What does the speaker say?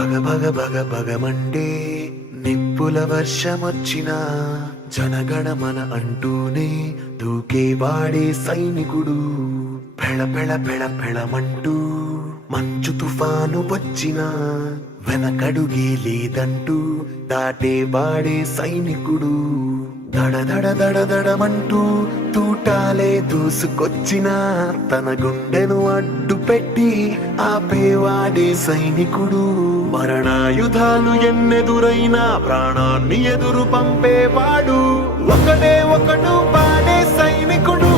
భగ భగ భగ భగమండే నిప్పుల వర్షమొచ్చినా జనగణమన అంటూనే దూకేవాడే సైనికుడు. పెళ పెళ పెళ పెళమంటూ మంచు తుఫాను వచ్చినా వెనకడుగే లేదంటూ దాటేవాడే సైనికుడు. దడ దడ దడ దడమంటూ తూటాలే దూసుకొచ్చినా తన గుండెను అడ్డు పెట్టి ఆపేవాడే సైనికుడు. మరణాయుధాలు ఎన్నెదురైనా ప్రాణాన్ని ఎదురు పంపేవాడు ఒకడే ఒకడు వాడే సైనికుడు.